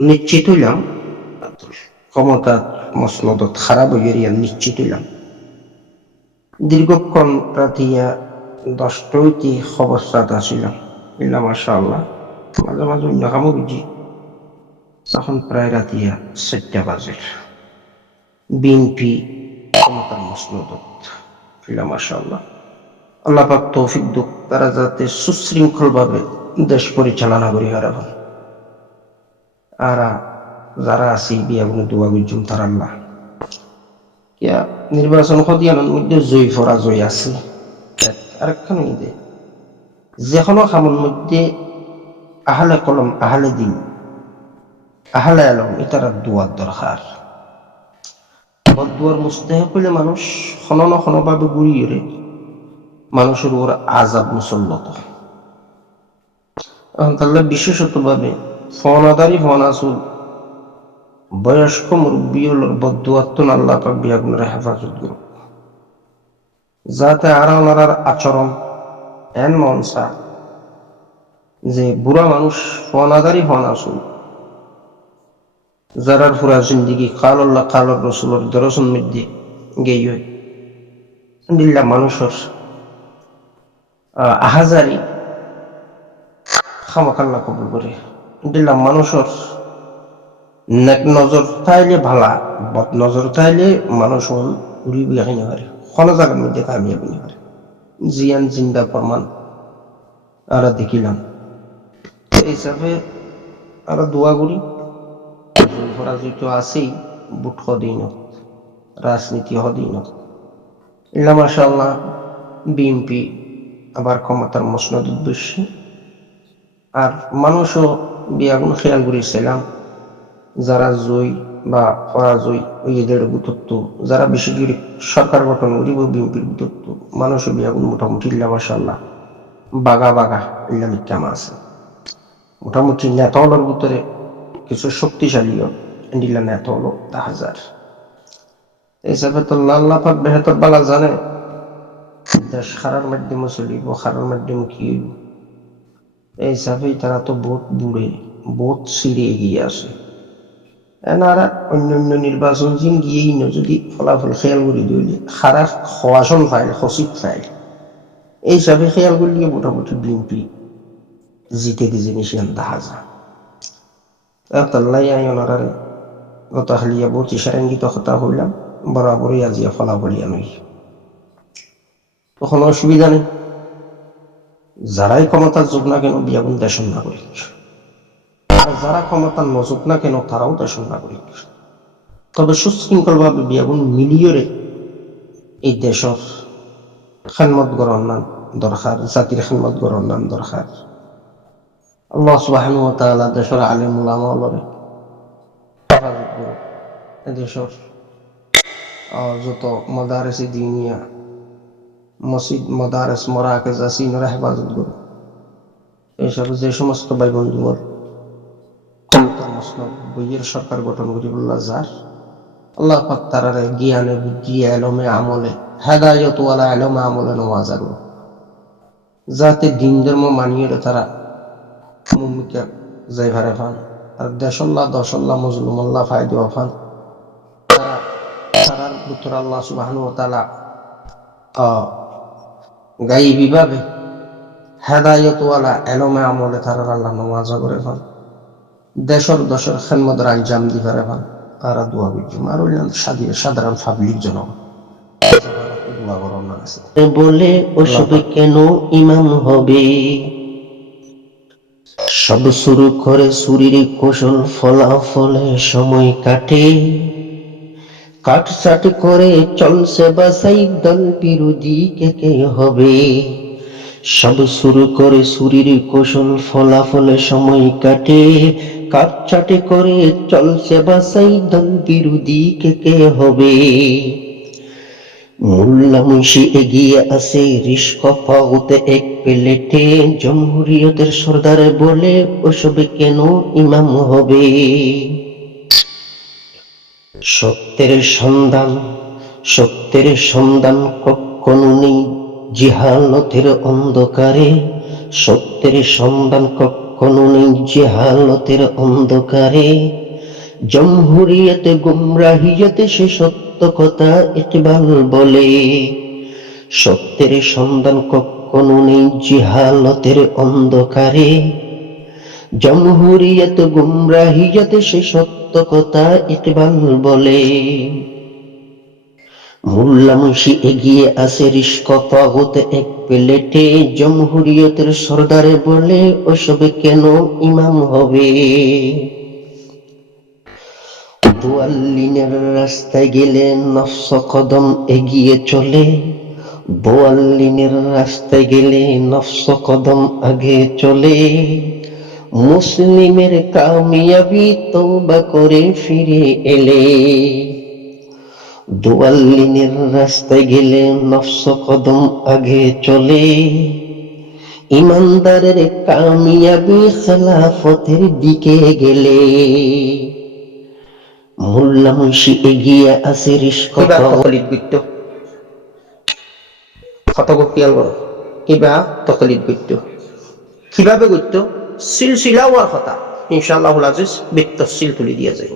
নিশ্চিত হইলাম ক্ষমতা মসনদত খারাপ হইয়া নিশ্চিত হইলাম দীর্ঘক্ষণ রাতিয়া 10টা হইতে খবরসাত আসিলাম ইল্লা মাশাআল্লাহ মাঝে মাঝে অন্য কামও বুঝি তখন প্রায় রাতিয়া 4টা বাজে বিএনপি ক্ষমতার মসনদত ইল্লা মাশাআল্লাহ আল্লাহ পাক তৌফিক দুক তারা যাতে সুশৃঙ্খল ভাবে দেশ পরিচালনা করি হারাবেন আর যারা আছে বিয়াগুলো দোয়া গুজুম তার আল্লাহ ইয়া নির্বাচন খতিয়ানোর মধ্যে জয়ী পরাজয় আছে আরেকখানে দে যে কোনো খামর মধ্যে আহলে কলম আহলে দিন আহলে আলম এটার দোয়ার দরকার বদুয়ার মুস্তাহিক হইলে মানুষ খনন খনভাবে গুড়িয়ে মানুষের উপর আজাব মুসল্লত তাহলে বিশেষত ভাবে ফনাদারি ফনাসুল বয়স্ক মুরব্বীর বদুয়াত্তন আল্লাহ পাক বিয়াগুনের হেফাজত করুন যাতে আর ওনার আচরণ এন মনসা যে বুড়া মানুষ ফনাদারি ফনাসুল যারার পুরা জিন্দিগি কাল আল্লাহ কাল রসুলের দর্শন মধ্যে গেই হয় দিল্লা মানুষের আহাজারি খামাকাল্লা কবুল করে দিল্লা মানুষের নেক নজর তাইলে ভালা বদ নজর তাইলে মানুষ উড়ি বিয়াকিনি পারে কোনো জায়গার মধ্যে কামিয়াবি নি পারে জিয়ান জিন্দা প্রমাণ আর দেখিলাম এই হিসাবে আর দোয়া করি পরাজয় তো আছেই বুট হদিনত রাজনীতি হদিনত ইল্লা মাশাআল্লাহ বিএনপি আবার ক্ষমতার মসনদ বেশি আর মানুষও বিয়াগুন খেয়াল করেছিলাম যারা জয় বা পরাজয় ওই এদের গুরুত্ব যারা বেশি করে সরকার গঠন করিব বিএনপির গুরুত্ব মানুষও বিয়াগুন মোটামুটি ইল্লা মাশাআল্লাহ বাগা বাগা ইল্লা মিথ্যামা আছে মোটামুটি নেতাওয়ালার ভিতরে কিছু শক্তিশালীও ইন্ডিলা নেতা হলো হাজার এই হিসাবে তো আল্লাহ পাক বেহতর বালা জানে দেশ খারার মাধ্যমে চলিব খারার মাধ্যমে কি এই হিসাবে তারা তো বহুত বুড়ে বহুত সিঁড়ে এগিয়ে আসে এনারা অন্যান্য নির্বাচন যিন গিয়েই না যদি ফলাফল খেয়াল করে দিলে খারাপ খোয়াশন ফাইল খসিক ফাইল এই হিসাবে খেয়াল করলে মোটামুটি বিএনপি জিতে কি জিনিস দেখা যায় ওনারে গত হালিয়া বহুত ইশারাঙ্গিত কথা হইলাম বরাবরই আজিয়া ফলাফলিয়া নই তখন অসুবিধা নেই যারাই ক্ষমতার যোগ না কেন বিয়াগুন দেশের নাগরিক আর যারা ক্ষমতার নজুক না কেন তারাও দেশের নাগরিক তবে সুশৃঙ্খল ভাবে বিয়াগুন মিলিয়ে এই দেশের খেদমত গণনার দরকার জাতির খেদমত গণনার দরকার আল্লাহ সুবহানাহু ওয়া তাআলা দেশের আলেম উলামা লরে হেফাজত করুন দেশের যত মাদারিস দ্বীনিয়া মসজিদ মাদারিস মারাকিজ আছে ইনারা হেফাজত করুন এইসব যে সমস্ত ভাই বন্ধুর ক্ষমতার মসনদ বইয়ের সরকার গঠন করিবুল্লাহ যার আল্লাহ পাক তারারে জ্ঞানে বুদ্ধি এলমে আমলে হেদায়েত ওয়ালা এলমে আমলে নওয়াজা করুন যাতে দিন ধর্ম মানিয়ে তারা মুমিকা যাই ভারে ফান আর দেশল্লাহ দশল্লাহ মজলুমাল্লাহ ফায়দা ফান তারার পুত্র আল্লাহ সুবহানাহু ওয়া তাআলা গায়বী ভাবে হেদায়েত ওয়ালা এলমে আমলে তারার আল্লাহ নওয়াজা করে ফান দেশের দশের খেদমতের আঞ্জাম দি পারে ফান আর দোয়া বিজুম আর সাধারণ পাবলিক জনক দোয়া করুন না আছে বলে ওসব কেন ইমাম হবে সব শুরু করে চুরির কৌশল ফলাফলে সময় কাটে কাটছাট করে চলছে বাসাই দল বিরোধী কে হবে সব শুরু করে চুরির কৌশল ফলাফলে সময় কাটে কাটছাট করে চলছে বাসাই দল বিরোধী কে হবে মোল্লা মুন্সি এগিয়ে আছে রিস্ক পাওতে এক প্লেটে জমহুরিয়তের সর্দার বলে ওসব কেন ইমাম হবে সত্যের সন্ধান কখনো নেই জিহালতের অন্ধকারে সত্যের সন্ধান কখনো নেই জাহালতের অন্ধকারে, জমহুরিয়ত গুমরাহিয়তে সে সত্য কথা ইকবাল বলে। সত্যের সন্ধান কখনো নেই জাহালতের অন্ধকারে, জমহুরিয়ত গুমরাহিয়তে সে সত্য কথা ইকবাল বলে। মোল্লা মুন্সি এগিয়ে আসে রিস্ক তাগুত এক প্লেটে, জমহুরিয়তের সরদারে বলে ওসবে কেন ইমাম হবে। বোয়াল্লিনের রাস্তায় গেলে নফস কদম এগিয়ে চলে, বোয়াল্লিনের রাস্তায় গেলে নফস কদম আগে চলে। মুসলিমের কামিয়াবি তওবা করে ফিরে এলে, দোয়াল্লিনের রাস্তায় গেলে নফস কদম আগে চলে। ইমানদারের কামিয়াবি খেলাফতের দিকে গেলে। মোল্লা মুন্সি এগিয়ে আসে রিস্ক তকলিদ গিত্ত খতগতিয়াল করো কিবা তকলিদ গিত্ত কিভাবে গিত্ত সিলসিলা ওয়ার কথা ইনশাআল্লাহুল আজিজ বিতফসিল তুলি দিয়া যায়।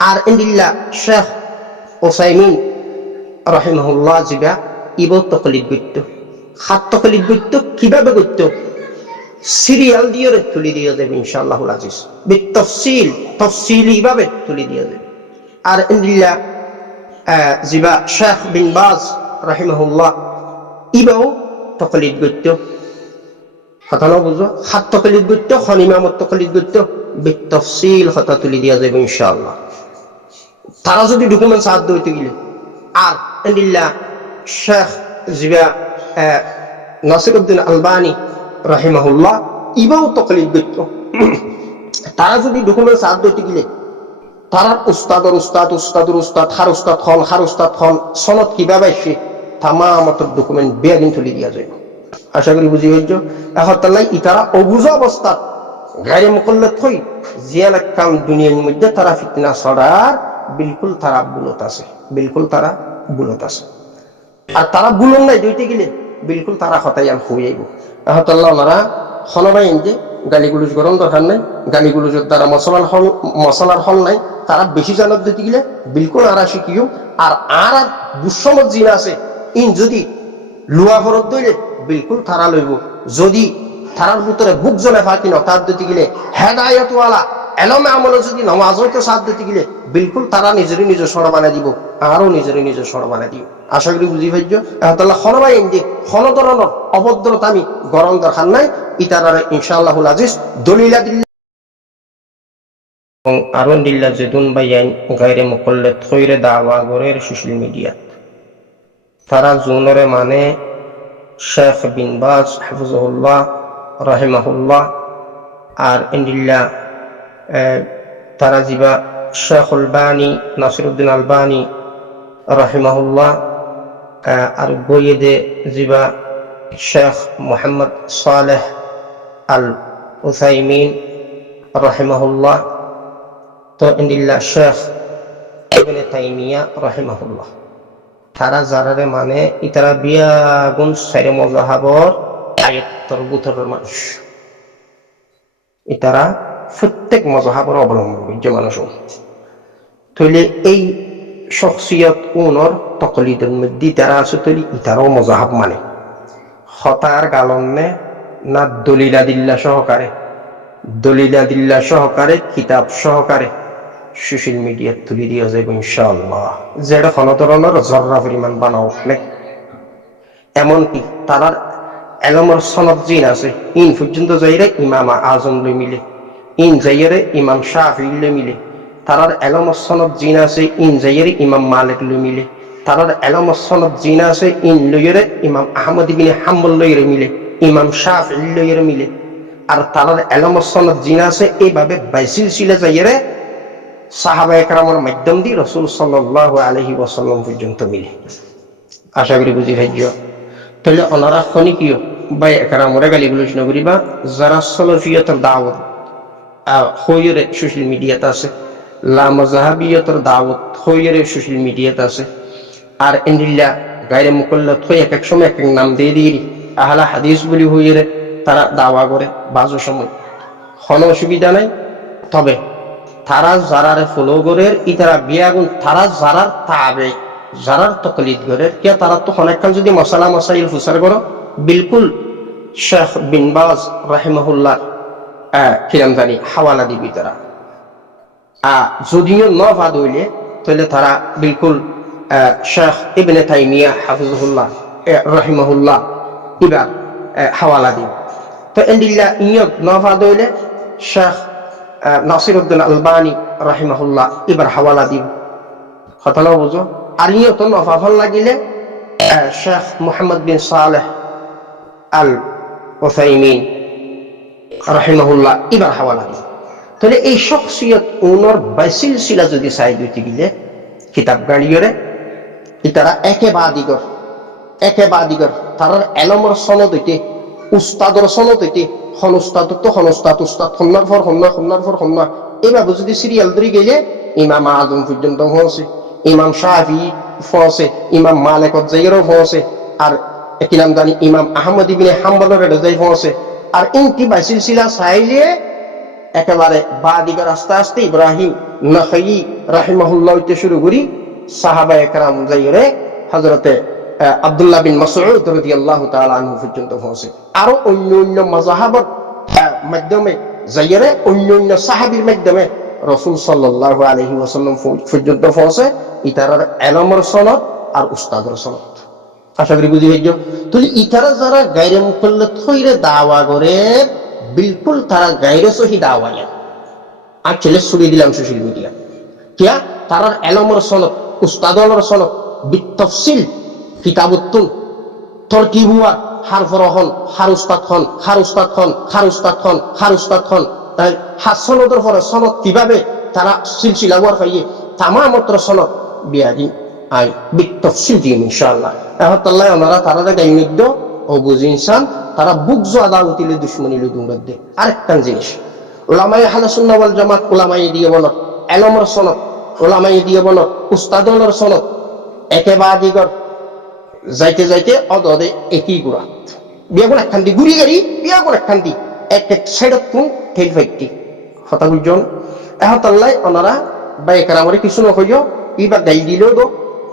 আর ইনদিল্লাহ শেখ ওসাইমিন রাহিমাহুল্লাহ জিবা ইব তকলিদ গিত্ত হাত তকলিদ গিত্ত কিভাবে গিত্ত সিরিয়াল দিয়ে তুলি দিয়া যাবে ইনশাআল্লাহুল আজিজ বিতফসিল তফসিলি ভাবে তুলি দিয়া যাবে। আর ইনদিল্লাহ জিবা শেখ বিন বাজ রাহিমাহুল্লাহ ইবাও তকলিদ গিত্ত কথা না বুঝো হাত তকলিদ গিত্ত খন ইমামত তকলিদ গিত্ত বিতফসিল কথা তুলি দিয়া যাবে ইনশাআল্লাহ। তারা যদি ডকুমেন্টস হাত ধরতে গেলে। আর ইনদিল্লাহ শেখ জিবা নাসিরউদ্দিন আলবানী রাহিমাহুল্লাহ ইবাও তকলিদ গিত্ত। তারা যদি ডকুমেন্টস হাত ধরতে গেলে তারা উস্তাদর উস্তাদ উস্তাদুর উস্তাদ হার উস্তাদ হন সনদ কিভাবে আসছে তামামত ডকুমেন্ট বেয়াদিন তুলি দিয়া যায়। আশা করি বুঝি হইছ। এখন তাহলে ইতারা অবুঝ অবস্থা গায়ে মুকল্লাত হই জিয়াল কাম দুনিয়ার মধ্যে তারা ফিতনা ছড়ার বিলকুল তারা বুলত আছে, বিলকুল তারা বুলত আছে। আর তারা বুলন নাই দুইতে গেলে বিলকুল তারা হতাইয়ান হয়ে যাইব। এখন তাহলে ওনারা হনবাই যে গালিগুলোজ গরম দরকার নাই, গালিগুলোজের দ্বারা মশলার হল নাই। তারা বেশি জানত দিতে গেলে বিলকুল আর শিখিও। আর আর দুঃসমত জিন আছে ইন যদি লুয়া ফরত দইলে বিলকুল তারা লইব। যদি তারার ভিতরে বুক জ্বলে ফাঁকি তার দিতে গেলে হেদায়তওয়ালা এলমে আমলে যদি নামাজ হইতে সাথ দিতে গেলে বিলকুল তারা নিজেরই নিজের সর বানাই দিব, আরো নিজেরই নিজের সর বানাই দিব। আশা করি বুঝি পাইছ। তাহলে হনবাই ইন্দি হন ধরনের অভদ্রতা আমি গরম দরকার নাই। ইতারারে ইনশাআল্লাহুল আজিজ দলিলা দিল্লা আরো দিল্লা জেদুন বাইয়াইন গায়রে মুকল্লাদ খৈরে দাওয়া গরের সোশ্যাল মিডিয়া তারা জুনরে মানে শেখ বিন বাজ হাফিজাহুল্লাহ রাহিমাহুল্লাহ। আর ইন্দিল্লা তারা জিবা শেখ আলবানী নাসিরউদ্দিন আলবানী রাহিমাহুল্লাহ। আর বইয়েদে জিবা শেখ মোহাম্মদ সালেহ আল উসাইমিন রাহিমাহুল্লাহ। তো ইন্দিল্লা শেখ ইবনে তাইমিয়া রাহিমাহুল্লাহ। তারা যারারে মানে ইতারা বিয়াগুন সাইরে মজাহাবর আয়াত্তর বুতরের মানুষ। ইতারা প্রত্যেক মজাহাবর অবলম্বন যে মানুষ তৈলে এই শখসিয়ত উনর তকলিদের মধ্যে তারা আছে তৈরি ইতারাও মজাহাব মানে হতার গালনে না দলিলা দিল্লা সহকারে কিতাব সহকারে সোশ্যাল মিডিয়া তুলি দিয়া যাবে ইনশাআল্লাহ। যেটা কোনো ধরনের জর্রা পরিমাণ বানাও এমনকি তারার এলমর সনদ জিন আছে ইন পর্যন্ত যাইরে ইমাম আজম লই মিলে, ইন যাইরে ইমাম শাফিঈ লই মিলে। তারার এলমর সনদ জিন আছে ইন যাইরে ইমাম মালিক লই মিলে। তারার এলমর সনদ জিন আছে ইন লইরে ইমাম আহমদ ইবনে হাম্বল লইরে মিলে, ইমাম শাফিঈ লইরে মিলে। আর তারার এলমর সনদ জিন আছে এইভাবে বাইসিলসিলা যাইরে সাহাবা একরামের মাধ্যম দিয়ে রাসূল সাল্লাল্লাহু আলাইহি ওয়াসাল্লাম পর্যন্ত মিলে। আশা করি বুঝি ভাইজ। তাহলে ওনারা খনি কিয় বাই একরামরে গালিগুলোজ নকরিবা যারা সলফিয়তের দাওয়াত হইরে সোশ্যাল মিডিয়াতে আছে, লা মাযহাবিয়তের দাওয়াত হইরে সোশ্যাল মিডিয়াতে আছে। আর ইনদিল্লা গায়রে মুকল্লাদ হই এক এক সময় এক এক নাম দিয়ে দিয়ে আহলা হাদিস বলি হইরে তারা দাওয়া করে বাজু সময়। কোনো অসুবিধা নাই। তবে তারা যারার ফলো করের ইতারা বিয়াগুন তারা যারার তাবে যারার তকলিদ করের কে তারা তো অনেকক্ষণ যদি মশালা মশাইল ফুসার করো বিলকুল শেখ বিন বাজ রাহিমাহুল্লাহ কিরাম জানি হাওয়ালা দিবি তারা যদিও ন ভাদ হইলে তাহলে তারা বিলকুল শেখ ইবনে তাইমিয়া হাফিজুল্লাহ রহিমাহুল্লাহ ইবার হাওয়ালা দিব। তো এন্ডিল্লা ইয়ত ন ভাদ হইলে শেখ নাসিরউদ্দিন আলবানী রাহিমাহুল্লাহ এবার হাওয়ালা দিব। কথাটা বুঝো। আর ইয়ত নফাফল লাগিলে শেখ মুহাম্মদ বিন সালেহ আল উসাইমিন রাহিমাহুল্লাহ এবার হাওয়ালা দিব। তাহলে এই শখসিয়ত উনর বাইসিল শিলা যদি চাই দুইটি গিলে কিতাব গাড়িয়রে ইতারা একে বাদিগর তারার এলমর সনদ হইতে উস্তাদর সনদ হইতে হনুস্তাদ তো হনুস্তাদ উস্তাদ হন্নার ফর হন্না এভাবে যদি সিরিয়াল ধরে গেলে ইমাম আজম পর্যন্ত পৌঁছে, ইমাম শাফি পৌঁছে, ইমাম মালিক জাইরও পৌঁছে, আর কি নাম জানি ইমাম আহমদ ইবনে হাম্বলের যাই পৌঁছে। আর ইনকি বাইসিল শিলা চাইলে একেবারে বাদিগর আস্তে আস্তে ইব্রাহিম নাখাই রাহিমাহুল্লাহ হইতে শুরু করি সাহাবা একরাম যাইরে হযরতে আব্দুল্লাহ বিন মাসউদ রাদিয়াল্লাহু তাআলা আনহু পর্যন্ত পৌঁছে। আরো অন্য মাযহাবের মাধ্যমে যাইরে অন্য সাহাবীর মাধ্যমে রাসূল সাল্লাল্লাহু আলাইহি ওয়াসাল্লাম পর্যন্ত পৌঁছে। ইতারার ইলমের সনদ আর উস্তাদের সনদ আশা করি বুঝি হইছো। তাহলে ইতারা যারা গায়রে মুকাল্লাদ হইরে দাওয়া করে বিলকুল তারা গায়রে সহি দাওয়া নেন। আর ছেলে ছড়িয়ে দিলাম সোশ্যাল মিডিয়া কিয়া তারার ইলমের সনদ উস্তাদর সনদ বিতফসিল কিতাবুত্তুন তরকিবুয়া হারফরহন হারুস্তাদ তাই হাসনদর পরে সনদ কিভাবে তারা সিলসিলা ওয়ার পাইয়ে তামামত্র সনদ বিয়াদি আই বিতফসিল দিন ইনশাআল্লাহ। আল্লাহ ওনারা তারা গাইমিদ্য ও বুঝি ইনসান তারা বুকজ আদা উতিলে দুশ্মনী লুদুমরাদ দে। আরেকটা জিনিস উলামায়ে আহলে সুন্নাহ ওয়াল জামাত উলামায়ে দিয়ে বলো ইলমের সনদ উলামায়ে দিয়ে বলো উস্তাদর সনদ একেবাদিগর যাইতে যাইতে অদে একই গুড়া বিয়াগুন একখান দি ঘুরি গাড়ি বিয়াগুন একখান দি এক সাইডত কোন ঠেল ফাইটি হতা বুঝজন আল্লাহ ওনারা বাইকার আমার কিছু নকইও ইবা গাই দিলেও দো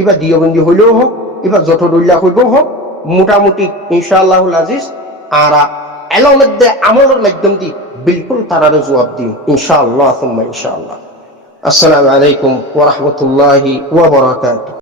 ইবা দিয়বন্দি হইলেও হোক ইবা যত দইলা হইব হোক মোটামুটি ইনশাআল্লাহুল আজিজ আরা এলমের দে আমলের মাধ্যম দি বিলকুল তারারে জবাব দিন ইনশাআল্লাহ সুম্মা ইনশাআল্লাহ। আসসালামু আলাইকুম ওয়া রাহমাতুল্লাহি ওয়া বারাকাতুহু।